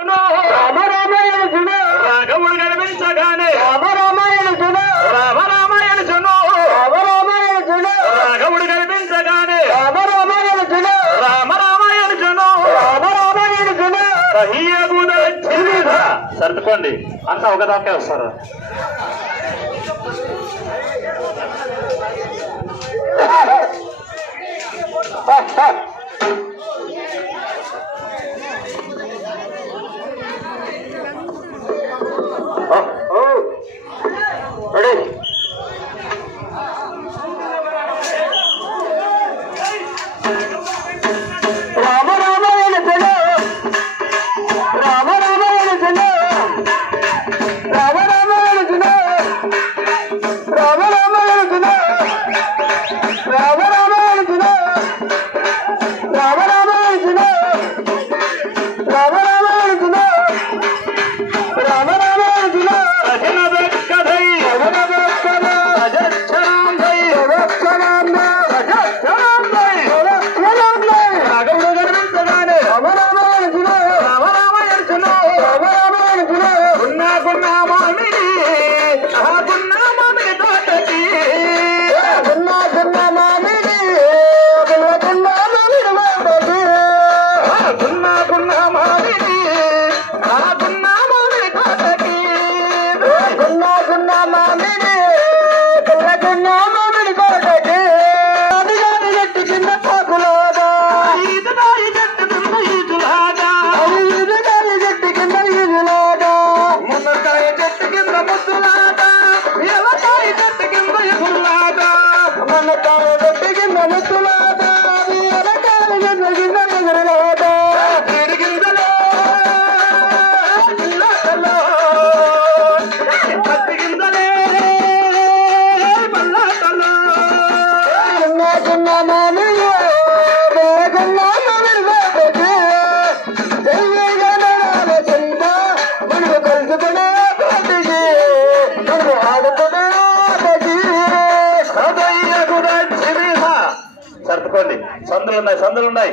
Rama Ramayana June రాఘవుడు కనిపించగానే Rama Ramayana June Rama Ramayana June Rama Ramayana June రాఘవుడు కనిపించగానే Rama Ramayana June Rama Ramayana June Rama Ramayana June సర్దుకోండి అంతా ఒకదాకే వస్తారు. సర్దుకోండి, సందులున్నాయి.